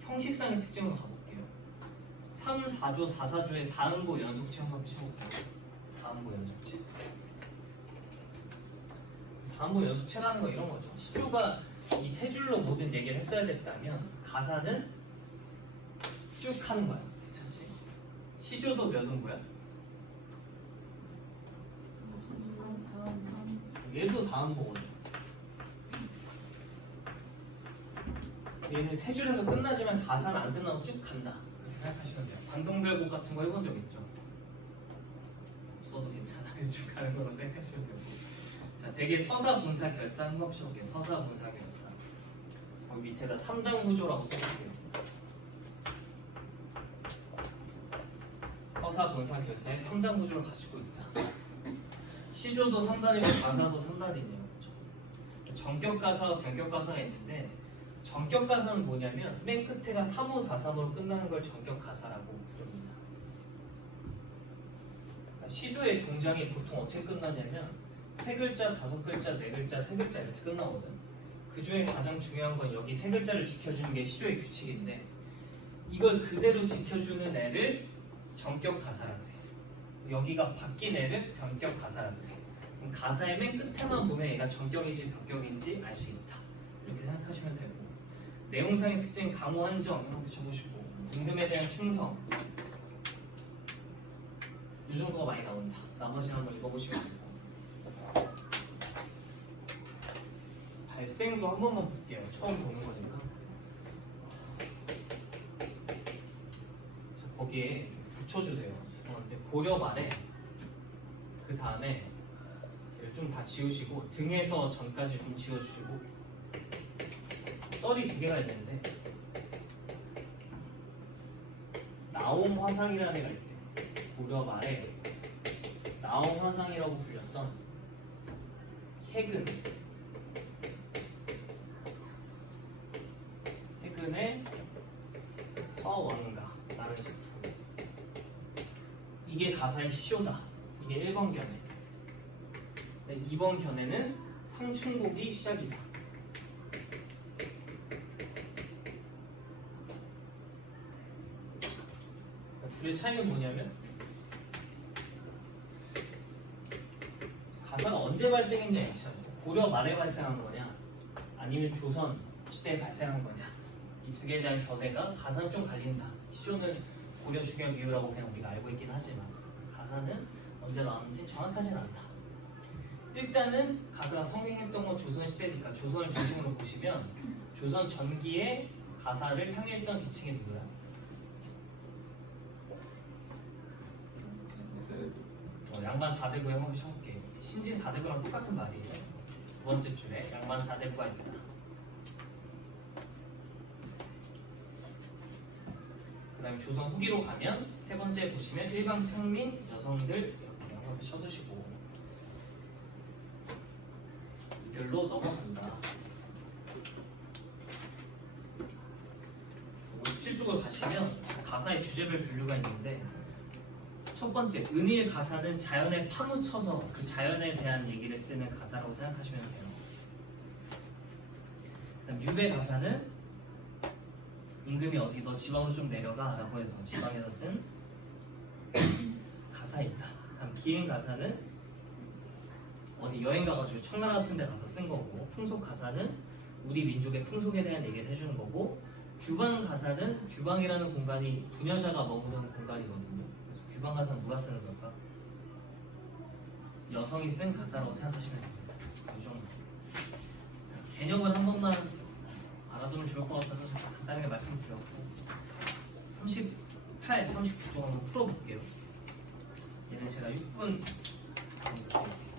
형식상의 특징으로 가볼게요. 3, 4조, 4, 4조의 4음보 연속체 한번 펼쳐볼게요. 4음보 연속체. 4음보 연속체라는 거 이런 거죠. 시조가 이 세 줄로 모든 얘기를 했어야 됐다면 가사는 쭉 하는 거야. 괜찮지? 시조도 몇 음보야? 얘도 4음보거든. 얘는 세 줄에서 끝나지만 가사는 안 끝나고 쭉 간다. 이렇게 생각하시면 돼요. 관동별곡 같은 거 해본 적 있죠? 써도 괜찮아요. 쭉 가는 거라고 생각하시면 돼요. 자, 되게 서사분사 결사 한 번씩 볼게요. 서사분사 결사. 거기 밑에다 3단 구조라고 써볼게요. 서사분사 결사의 3단 구조를 가지고 있다. 시조도 3단이고 가사도 3단이네요. 그렇죠? 전격 가사와 변격 가사가 있는데, 전격 가사는 뭐냐면 맨 끝에가 3543으로 끝나는 걸 전격 가사라고 부릅니다. 그러니까 시조의 종장이 보통 어떻게 끝나냐면 3글자, 5글자, 4글자, 3글자 이렇게 끝나거든. 그 중에 가장 중요한 건 여기 3글자를 지켜주는 게 시조의 규칙인데, 이걸 그대로 지켜주는 애를 전격 가사라고 해. 여기가 바뀐 애를 변격 가사라고 해. 그럼 가사의 맨 끝에만 보면 얘가 전격인지 변격인지 알 수 있다. 이렇게 생각하시면 되고, 내용상의 특징 강호 한정 이런 거 적으시고, 임금에 대한 충성 이 정도가 많이 나온다. 나머지는 한번 읽어보시면 되고, 발생도 한 번만 볼게요. 처음 보는 거니까. 자, 거기에 좀 붙여주세요. 고려 말에 그 다음에 좀 다 지우시고 등에서 전까지 좀 지워주시고, 썰이 2개가 있는데 나옴 화상이라는 애가 있대. 고려 말에 나옴 화상이라고 불렸던 해금의 서왕가라는 작품. 이게 가사의 시조다. 이게 1번 견해. 2번 견해는 상충곡이 시작이다. 둘의 차이는 뭐냐면, 가사가 언제 발생했냐, 고려 말에 발생한 거냐, 아니면 조선 시대에 발생한 거냐. 이 두 개에 대한 견해가 가사는 좀 갈린다. 시조는 고려 중엽 이후라고 그냥 우리가 알고 있긴 하지만 가사는 언제 나왔는지 정확하진 않다. 일단은 가사가 성행했던 건 조선시대니까 조선을 중심으로 보시면 조선 전기에 가사를 향유했던 계층이 누구야? 양반 4대부에 한번 쳐볼게. 신진 4대부랑 똑같은 말이에요. 두 번째 줄에 양반 4대부가 있다. 그 다음에 조선 후기로 가면 세 번째 보시면 일반 평민 여성들 이렇게 한번 쳐두시고 이들로 넘어간다. 57쪽을 가시면 가사의 주제별 분류가 있는데 첫 번째, 은일 가사는 자연에 파묻혀서 그 자연에 대한 얘기를 쓰는 가사라고 생각하시면 돼요. 그다음 유배 가사는 임금이 어디 너 지방으로 좀 내려가 라고 해서 지방에서 쓴 가사입니다. 다음 기행 가사는 어디 여행 가가지고 청나라 같은 데 가서 쓴 거고, 풍속 가사는 우리 민족의 풍속에 대한 얘기를 해주는 거고, 규방 가사는 규방이라는 공간이 부녀자가 머무르는 공간이거든요. 그래서 규방 가사는 누가 쓰는 걸까? 여성이 쓴 가사라고 생각하시면 됩니다. 이 정도. 개념을 한 번만 알아두면 좋을 것 같아서 제가 간단하게 말씀드렸고 38, 39쪽 한번 풀어볼게요. 얘는 제가 6분 정도 드릴게요.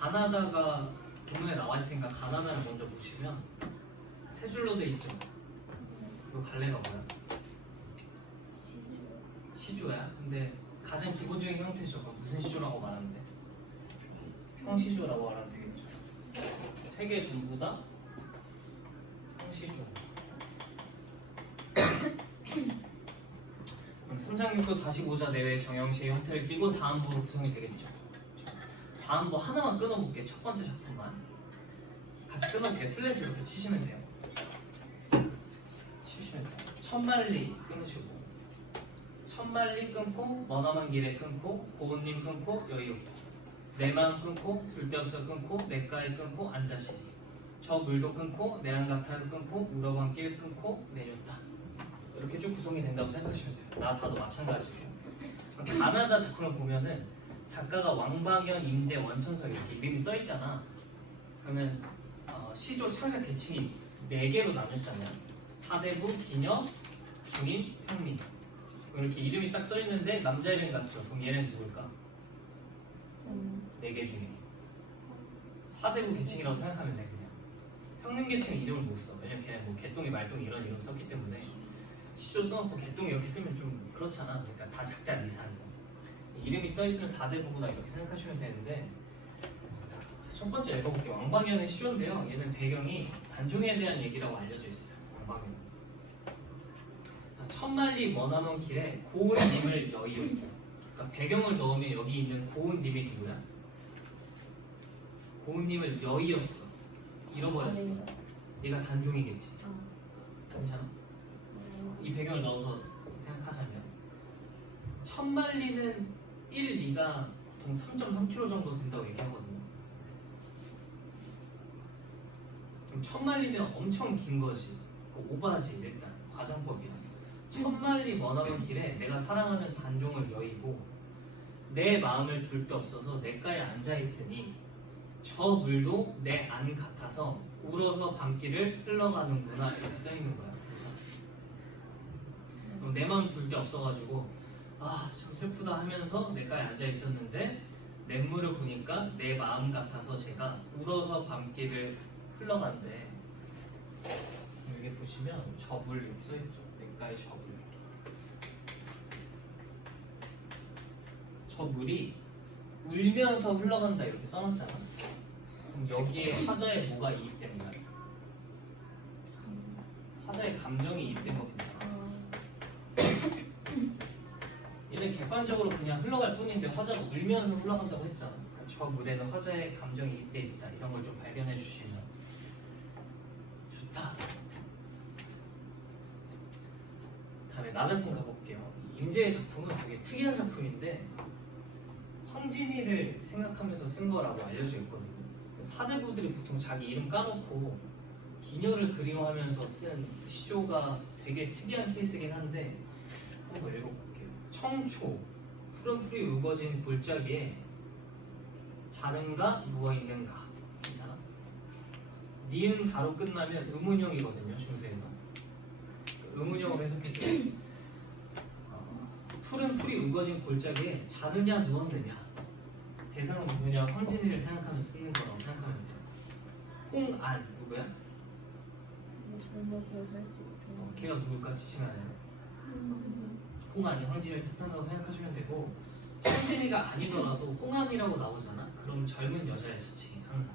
가나다가 본문에 나와 있으니까 가나다를 먼저 보시면 세 줄로 돼 있죠. 그 갈래가 뭐야? 시조야? 근데 가장 기본적인 형태죠. 그럼 무슨 시조라고 말하면 돼? 평시조라고 말하면 되겠죠. 세 개 전부 다 평시조. 그럼 3장육도 45자 내외 정형시의 형태를 띠고 4안보로 구성이 되겠죠. 4안보 하나만 끊어볼게. 첫 번째 작품만 같이 끊어볼게. 슬래시 이렇게 치시면 돼요. 치시면 돼요. 천만리 끊으시고 천만리 끊고 머나먼 길에 끊고 고운님 끊고 여의없고 내 마음 끊고 둘데없어 끊고 내가에 끊고 앉아시니 저 물도 끊고 내안각타를 끊고 우러간 길 끊고 내렸다. 이렇게 쭉 구성이 된다고 생각하시면 돼요. 나타도 마찬가지고 가나다 작품을 보면은 작가가 왕박연, 임재, 원천석 이렇게 이름이 써 있잖아. 그러면 시조 창작 계층이 4개로 나뉘었잖아요. 사대부, 기녀, 중인, 평민. 이렇게 이름이 딱 써 있는데 남자 이름 같죠? 그럼 얘는 누굴까? 4개 중에 사대부 계층이라고 생각하면 돼. 그냥 평민 계층은 이름을 못 써. 왜냐면 걔는 뭐 개똥이 말똥이 이런 이름 썼기 때문에 시조 써놓고 개똥이 이렇게 쓰면 좀 그렇잖아. 그러니까 다 작자 이상이고 이름이 써 있으면 4대부구나 이렇게 생각하시면 되는데 첫 번째 읽어볼게요. 왕방연의 시조인데요. 얘는 배경이 단종에 대한 얘기라고 알려져 있어요. 왕방연. 천만리 머나먼 길에 고운님을 여의요. 그러니까 배경을 넣으면 여기 있는 고운님이 누구야? 고운님을 여의었어. 잃어버렸어. 얘가 단종이겠지. 괜찮아? 이 배경을 넣어서 생각하자면 천만리는 1, 2가 보통 3.3km 정도 된다고 얘기하거든요. 그럼 천만리면 엄청 긴 거지. 오바지 일단 과장법이야. 천만리 머나먼 길에 내가 사랑하는 단종을 여의고 내 마음을 둘 데 없어서 내가에 앉아있으니 저 물도 내 안 같아서 울어서 밤길을 흘러가는구나 이렇게 써있는 거야. 그럼 내 마음 둘 데 없어가지고 아 참 슬프다 하면서 내가에 앉아있었는데 냇물을 보니까 내 마음 같아서 제가 울어서 밤길을 흘러간대. 여기 보시면 저 물 이렇게 써있죠. 내가의 저 물. 저 물이 울면서 흘러간다 이렇게 써놨잖아. 그럼 여기에 화자의 뭐가 이입된 거야? 화자의 감정이 이입된 거 괜찮아. 얘는 객관적으로 그냥 흘러갈 뿐인데 화자가 울면서 흘러간다고 했잖아. 그러니까 저 물에는 화자의 감정이 이입돼 있다. 이런 걸 좀 발견해 주시면 좋다. 다음에 나 작품 가볼게요. 임재의 작품은 되게 특이한 작품인데 황진이를 생각하면서 쓴 거라고 알려져 있거든요. 사대부들이 보통 자기 이름 까놓고 기녀를 그리워하면서 쓴 시조가 되게 특이한 케이스긴 한데 한번 읽어볼게요. 청초, 푸른 풀이 우거진 골짜기에 자는가 누워있는가. 괜찮아? 니은 다로 끝나면 의문형이거든요. 중세에서 의문형으로 해석해줘요. 푸른 풀이 우거진 골짜기에 자느냐 누웠느냐. 대상은 누구냐? 황진이를 생각하면서 쓰는 거라고 생각하면 돼요. 홍안 누구야? 젊어서 할수 있죠. 걔가 누굴까 지칭하나요? 홍안이 황진이를 뜻한다고 생각하시면 되고 황진이가 아니더라도 홍안이라고 나오잖아? 그럼 젊은 여자의 지칭이 항상.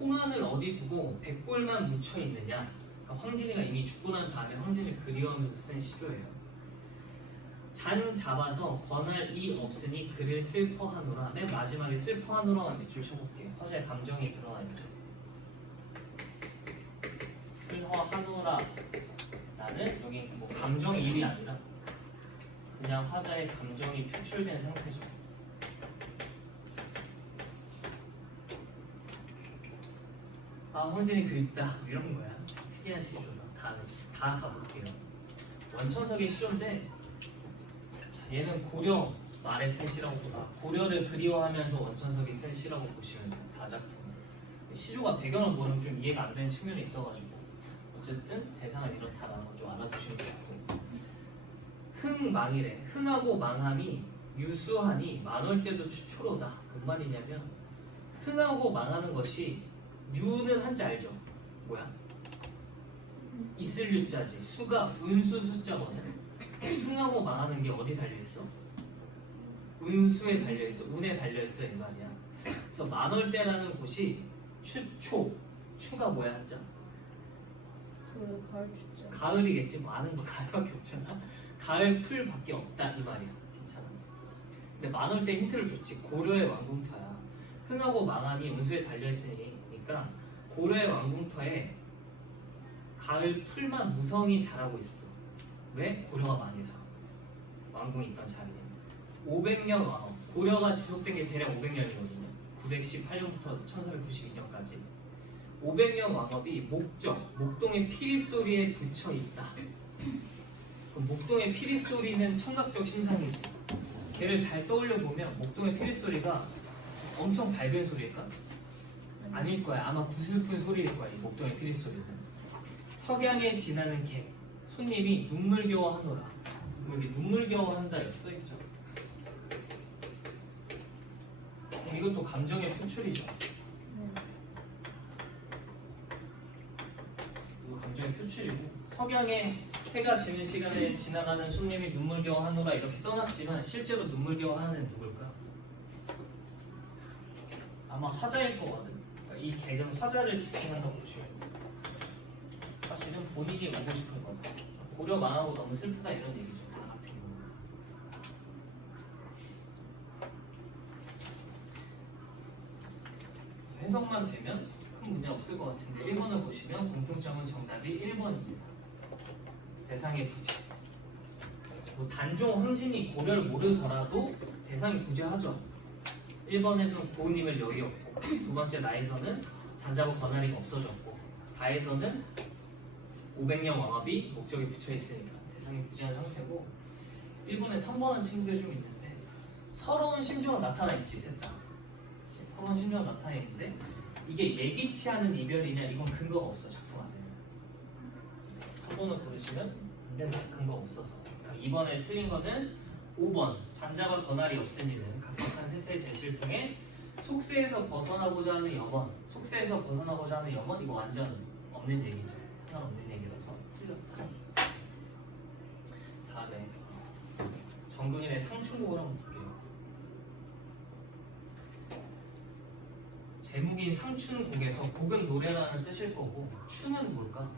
홍안을 어디 두고 백골만 묻혀있느냐? 그러니까 황진이가 이미 죽고 난 다음에 황진이를 그리워하면서 쓴 시조예요. 잔 잡아서 권할 이 없으니 그를 슬퍼하노라. 맨 마지막에 슬퍼하노라만 몇 줄 쳐볼게요. 화자의 감정이 들어가 있죠. 슬퍼하노라 라는 여기 뭐 감정이입이 아니라 그냥 화자의 감정이 표출된 상태죠. 아 황진이 그립다 이런 거야. 특이한 시조다. 다 가볼게요. 원천석의 시조인데 얘는 고려 말에 쓴 시라고 보다. 고려를 그리워하면서 원천석이 쓴 시라고 보시면 돼요. 다 작품. 시조가 배경을 모르면 좀 이해가 안 되는 측면이 있어가지고 어쨌든 대상은 이렇다라는 걸 좀 알아두시면 좋고. 흥망이래. 흥하고 망함이 유수하니 많을 때도 추초로다. 뭔 말이냐면 흥하고 망하는 것이 유는 한자 알죠? 뭐야? 있을 유자지. 수가 운수 숫자거든. 흥하고 망하는 게 어디 달려있어? 운수에 달려있어. 운에 달려있어 이 말이야. 그래서 만월 때라는 곳이 추초. 추가 뭐야 한자? 그 가을 축제. 가을이겠지. 많은 거 가을밖에 없잖아. 가을 풀밖에 없다 이 말이야. 괜찮아. 근데 만월 때 힌트를 줬지. 고려의 왕궁터야. 흥하고 망하니 운수에 달려있으니까 고려의 왕궁터에 가을 풀만 무성히 자라고 있어. 왜? 고려가 많이 해서. 왕궁이 있던 자리에 500년 왕. 고려가 지속된 게 대략 500년이거든요. 918년부터 1492년까지 500년 왕업이 목동의 피리 소리에 붙여 있다. 그럼 목동의 피리 소리는 청각적 신상이지. 걔를 잘 떠올려 보면 목동의 피리 소리가 엄청 밝은 소리일까? 아닐 거야. 아마 구슬픈 소리일 거야. 이 목동의 피리 소리는. 석양에 지나는 객, 손님이 눈물겨워하노라. 여기 눈물겨워한다 이렇게 써있죠. 이것도 감정의 표출이죠. 이거 감정의 표출이고 석양에 해가 지는 시간에 지나가는 손님이 눈물겨워하노라 이렇게 써놨지만 실제로 눈물겨워하는 누굴까? 아마 화자일 거거든. 그러니까 이 객은 화자를 지칭한다고 보시면 돼. 사실은 본인이 오고 싶은 거다. 고려 망하고 너무 슬프다 이런 얘기죠. 다 같은 경우. 해석만 되면 큰 문제 없을 것 같은데 1번을 보시면 공통점은 정답이 1번입니다. 대상의 부재. 뭐 단종 황진이 고려를 모르더라도 대상이 부재하죠. 1번에서는 부모님의 여유 없고 두 번째 나에서는 잔자고 권한이 없어졌고 다에서는 500년 왕업이 목적에 붙여 있으니까 대상이 부재한 상태고 1번에 선번한 친구들이 좀 있는데 서러운 심정가 나타나 있지 셋 다. 서러운 심정가 나타나 있는데 이게 예기치 않은 이별이냐 이건 근거가 없어 작품 안에. 3번을 고르시면 근데 근거가 없어서. 그러니까 2번에 틀린 거는 5번 잔자가 권한이 없음이는 각각한 세태의 제시를 통해 속세에서 벗어나고자 하는 염원. 속세에서 벗어나고자 하는 염원 이거 완전 없는 얘기죠. 상관없는 얘기라서 틀렸다. 다음에 정근인의 상충곡을 한번 볼게요. 제목인 상춘곡에서 곡은 노래라는 뜻일 거고 추는 뭘까?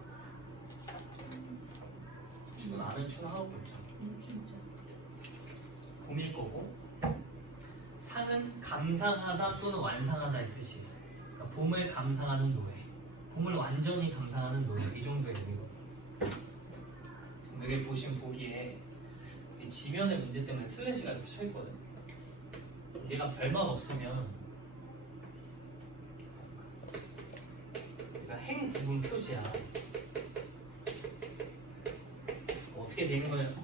추는 아는 추는 하나밖에 없잖아. 진짜. 봄일 거고 상은 감상하다 또는 완상하다의 뜻이에요. 그러니까 봄을 감상하는 노래, 봄을 완전히 감상하는 노래 이 정도의 의미거든요. 여기 보시면 보기에 이 지면의 문제 때문에 슬래시가 이렇게 쳐 있거든. 얘가 별말 없으면 그러니까 행 구분 표지야. 어떻게 된 거예요?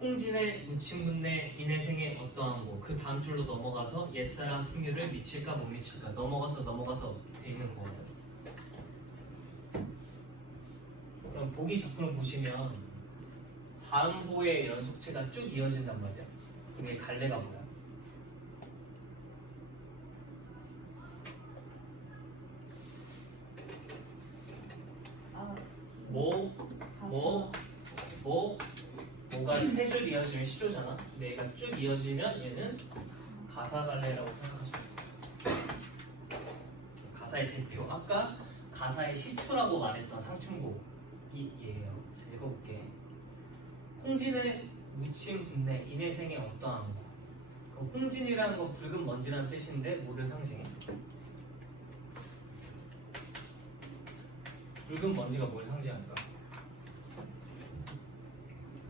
홍진의 무친문내 인해생의 어떠한 그 다음 줄로 넘어가서 옛사람 풍류를 미칠까 못 미칠까 넘어가서 돼 있는 거거든. 그럼 보기 작품을 보시면 사음보의 연속체가 쭉 이어진단 말이야. 그게 갈래가 뭐야? 아. 뭐가 세 줄 이어지면 시조잖아. 근데 얘가 쭉 이어지면 얘는 가사갈래라고 생각하시면 돼요. 가사의 대표. 아까 가사의 시초라고 말했던 상충곡이 얘예요. 잘 읽어볼게. 홍진의 무침 분내 인해생의 어떠한 거. 홍진이라는 건 붉은 먼지라는 뜻인데 뭐를 상징해? 붉은 먼지가 뭘 상징할까?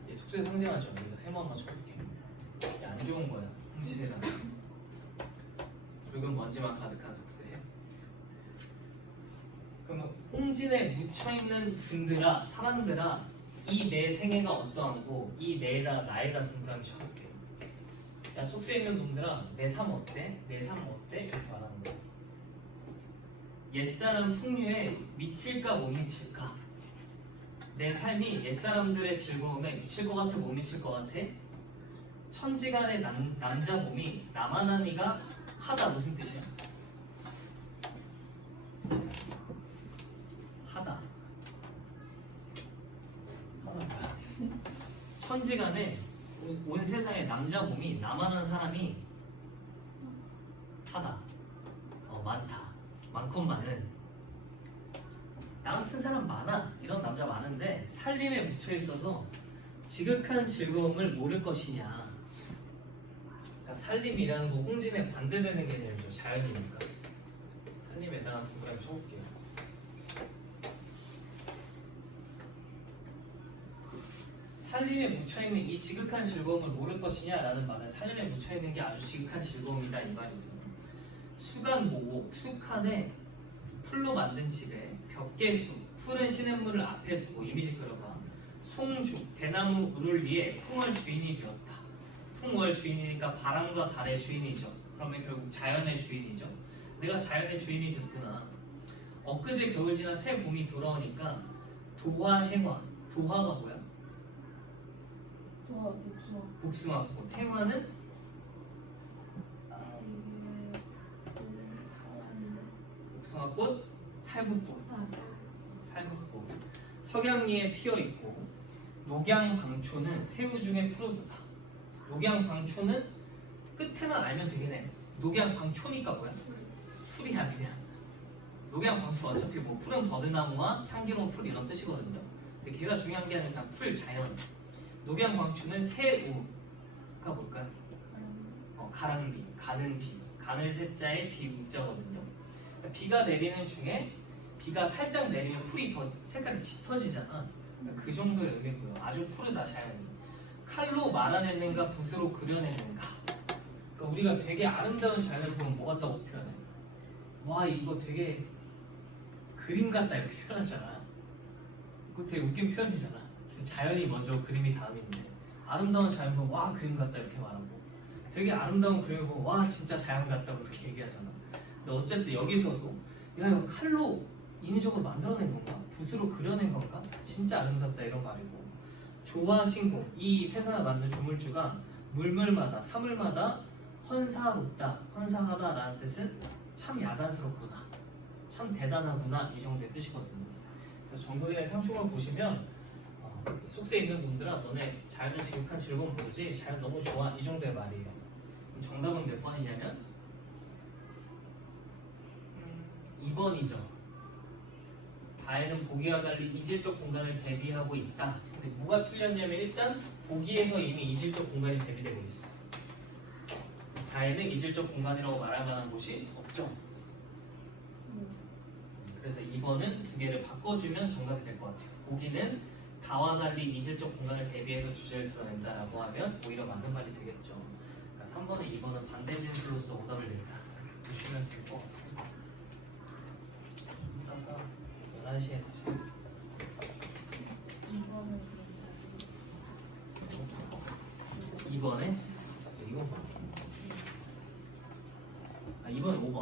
얘 속세 상징하죠. 여기다 세모 한번 쳐볼게. 이게 안 좋은 거야. 홍진이라는 붉은 먼지만 가득한 속세. 그러면 홍진에 묻혀있는 분들아, 사람들아, 이 내 생애가 어떠한고 이 내다 나에다 동그라미 쳐볼게. 야 속세에 있는 놈들아, 내 삶 어때? 내 삶 어때? 이렇게 말하는 거야. 옛사람 풍류에 미칠까 못 미칠까? 내 삶이 옛사람들의 즐거움에 미칠 것 같아 못 미칠 것 같아? 천지간의 남자 몸이 나만한 이가 하다 무슨 뜻이야? 하다. 천지간에 온 세상의 남자 몸이 나만한 사람이 하다. 많다. 많건 많은. 나 같은 사람 많아. 이런 남자 많은데 살림에 묻혀 있어서 지극한 즐거움을 모를 것이냐. 그러니까 살림이라는 거 홍진에 반대되는 개념이죠. 자연이니까. 살림에다가 동그라미 쳐볼게요. 살림에 묻혀있는 이 지극한 즐거움을 모를 것이냐라는 말은 살림에 묻혀있는 게 아주 지극한 즐거움이다 이 말이거든요. 수간 모곡, 수칸에 풀로 만든 집에 벽계수, 푸른 시냇물을 앞에 두고 이미지 그려봐. 송죽, 대나무 물을 위해 풍월 주인이 되었다. 풍월 주인이니까 바람과 달의 주인이죠. 그러면 결국 자연의 주인이죠. 내가 자연의 주인이 됐구나. 엊그제 겨울 지나 새 봄이 돌아오니까 도화행화. 도화가 뭐야? 도화 복숭아. 복숭아꽃. 행화는 이게 사람인데. 복숭아꽃, 살구꽃. 사사. 살구꽃. 석양리에 피어 있고 녹양방초는 새우 중에 푸르도다. 녹양방초는 끝에만 알면 되긴 해. 녹양방초니까 뭐야? 풀이 아니야. 녹양방초 어차피 뭐 푸른 버드나무와 향기로운 풀 이런 뜻이거든요. 근데 걔가 중요한 게 아니라 그냥 풀 자연. 녹양방초는 새우가 뭘까요? 가랑비, 가는 비, 가늘 새자에 비 우자거든요. 그러니까 비가 내리는 중에 비가 살짝 내리면 풀이 더 색깔이 짙어지잖아. 그러니까 그 정도의 의미고요. 아주 푸르다 자연이. 칼로 말아내는가 붓으로 그려내는가. 그러니까 우리가 되게 아름다운 자연을 보면 뭐 같다고 표현해? 와 이거 되게 그림 같다 이렇게 표현하잖아. 그거 되게 웃긴 표현이잖아. 자연이 먼저 그림이 다음인데 아름다운 자연 보면 와 그림 같다 이렇게 말하고 되게 아름다운 그림을 보면 와 진짜 자연 같다고 이렇게 얘기하잖아. 근데 어쨌든 여기서도 야 이거 칼로 인위적으로 만들어낸 건가? 붓으로 그려낸 건가? 진짜 아름답다 이런 말이고 조화신공 이 세상을 만든 조물주가 물물마다 사물마다 헌사롭다 헌사하다 라는 뜻은 참 야단스럽구나 참 대단하구나 이 정도의 뜻이거든요. 그래서 정도의 상충을 보시면 속세 있는 놈들아 너네 자연의 지극한 즐거움 모르지? 자연 너무 좋아 이 정도의 말이에요. 그럼 정답은 몇 번이냐면 2번이죠. 다에는 보기와 달리 이질적 공간을 대비하고 있다. 근데 뭐가 틀렸냐면 일단 보기에서 이미 이질적 공간이 대비되고 있어. 다에는 이질적 공간이라고 말할 만한 곳이 없죠. 그래서 2번은 두 개를 바꿔주면 정답이 될 것 같아요. 보기는 다와 달리 이질적 공간을 대비해서 주제를 드러낸다라고 하면 오히려 맞는 말이 되겠죠. 그러니까 3번에 2번은 반대 진술로서 오답을 냈다. 보시면 될 것 같아요. 이따가 11시에 다시 하겠습니다. 이거는 2번에 이건 뭐야? 2번에 5번.